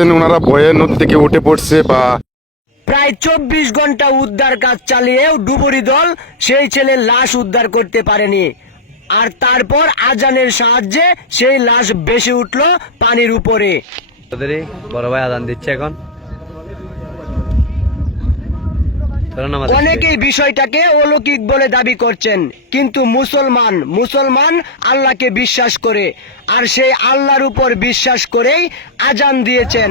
ওনারা ভয়ে নদী থেকে উঠে পড়ছে বা প্রায় 24 ঘন্টা উদ্ধার কাজ চালিয়েও ডুবুরি দল সেই ছেলের লাশ উদ্ধার করতে পারেনি। আর তারপর আজানের সাহায্যে সেই লাশ ভেসে উঠল পানির উপরে। বড় ভাই আজান দিচ্ছে এখন। অনেকেই বিষয়টাকে অলৌকিক বলে দাবি করছেন, কিন্তু মুসলমান আল্লাহকে বিশ্বাস করে, আর সেই আল্লাহর উপর বিশ্বাস করেই আজান দিয়েছেন।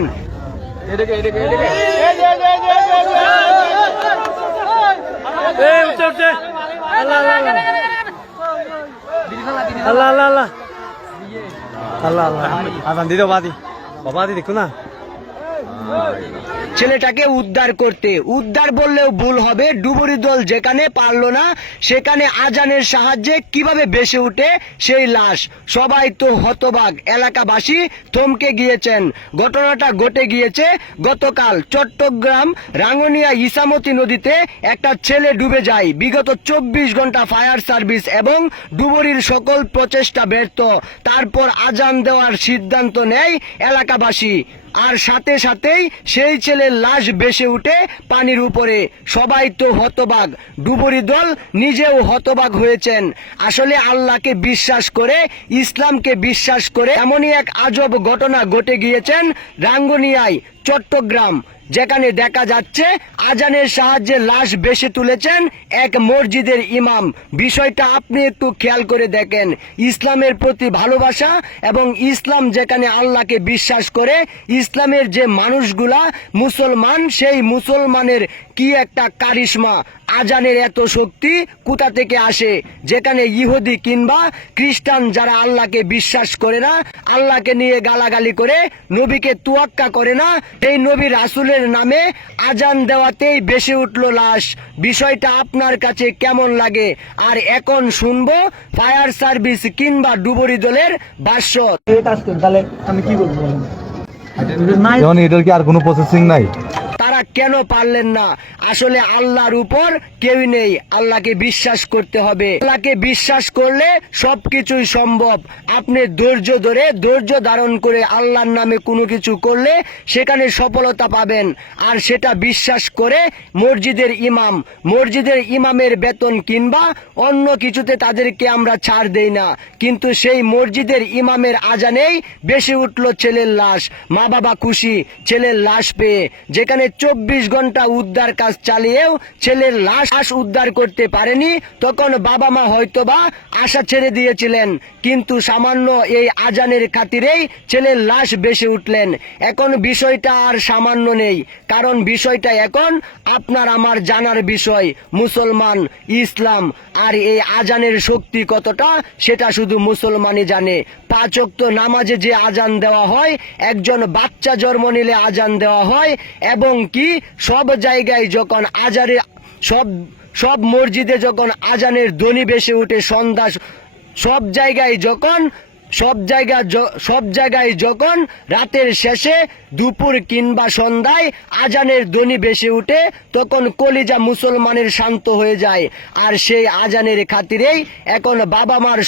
আল্লাহ আল্লাহ আল্লাহ আল্লাহ আল্লাহ আজান দিতে বাবা দেখো না ছেলেটাকে উদ্ধার বললেও ভুল হবে। ডুবুরি দল যেখানে পারল না, সেখানে আজানের সাহায্যে কিভাবে ভেসে উঠে সেই লাশ। সবাই তো হতবাক, এলাকাবাসী থমকে গিয়েছেন। ঘটনাটা ঘটে গিয়েছে গতকাল চট্টগ্রাম রাঙ্গুনিয়া ইসামতি নদীতে একটা ছেলে ডুবে যায়। বিগত 24 ঘন্টা ফায়ার সার্ভিস এবং ডুবুরির সকল প্রচেষ্টা ব্যর্থ। তারপর আজান দেওয়ার সিদ্ধান্ত নেয় এলাকাবাসী, আর সাথে সাথেই সেই ছেলের লাশ ভেসে উঠে পানির উপরে। সবাই তো হতবাক, ডুবুরি দল নিজেও হতবাক হয়েছেন। আসলে আল্লাহকে বিশ্বাস করে, ইসলামকে বিশ্বাস করে এমনই এক আজব ঘটনা ঘটে গিয়েছেন রাঙ্গুনিয়ায় চট্টগ্রাম, যেখানে দেখা যাচ্ছে আজানের সাহায্যে লাশ ভেসে তুলেছেন এক মসজিদের ইমাম। বিষয়টা আপনি একটু খেয়াল করে দেখেন। ইসলামের প্রতি ভালোবাসা এবং ইসলাম যেখানে আল্লাহকে বিশ্বাস করে, ইসলামের যে মানুষগুলা মুসলমান, সেই মুসলমানের কি একটা কারিশমা। আজানের এত শক্তি কোথা থেকে আসে? যেখানে ইহুদি কিংবা খ্রিস্টান যারা আল্লাহকে বিশ্বাস করে না, আল্লাহকে নিয়ে গালাগালি করে, নবীকে তুয়াক্কা করে না, এই নবী রাসূলের নামে আজান দেওয়াতেই ভেসে উঠল লাশ। বিষয়টা আপনার কাছে কেমন লাগে? আর এখন শুনবো ফায়ার সার্ভিস কিংবা ডুবুরি দলের ভাষ্য। তাহলে আমি কি বলবো? এটার কি আর কোনো প্রসেসিং নাই? তারা কেন পারলেন না? আসলে আল্লাহর উপর কেউই নেই, আল্লাহকে বিশ্বাস করতে হবে। আল্লাহকে বিশ্বাস করলে সবকিছুই সম্ভব। আপনি ধৈর্য ধারণ করে আল্লাহর নামে কোনো কিছু করলে সেখানে সফলতা পাবেন। আর সেটা বিশ্বাস করে মসজিদের ইমামের বেতন কিংবা অন্য কিছুতে তাদেরকে আমরা ছাড় দেই না, কিন্তু সেই মসজিদের ইমামের আজানেই বেশি উঠল ছেলের লাশ। মা বাবা খুশি ছেলের লাশ পেয়ে। যেখানে 24 ঘন্টা উদ্ধার কাজ চালিয়েও ছেলের লাশ উদ্ধার করতে পারেনি, তখন বাবা মা হয়তোবা আশা ছেড়ে দিয়েছিলেন, কিন্তু সামান্য এই আজানের খাতিরেই ছেলের লাশ ভেসে উঠলেন। এখন বিষয়টা আর সামান্য নেই, কারণ বিষয়টা এখন আপনার আমার জানার বিষয়। মুসলমান, ইসলাম আর এই আজানের শক্তি কতটা, সেটা শুধু মুসলমানই জানে। 5 ওয়াক্ত নামাজে যে আজান দেওয়া হয়, একজন বাচ্চা জন্ম নিলে আজান দেওয়া হয়, এবং কি সব জায়গায় যখন সব মসজিদে যখন আজানের ধ্বনি ভেসে উঠে, সন্ধ্যা সব জায়গায় যখন রাতের শেষে দুপুর কিংবা সন্ধ্যায় আজানের ধ্বনি ভেসে উঠে, তখন কলিজা মুসলমানের শান্ত হয়ে যায়। আর সেই আজানের খাতিরেই এখন বাবা মার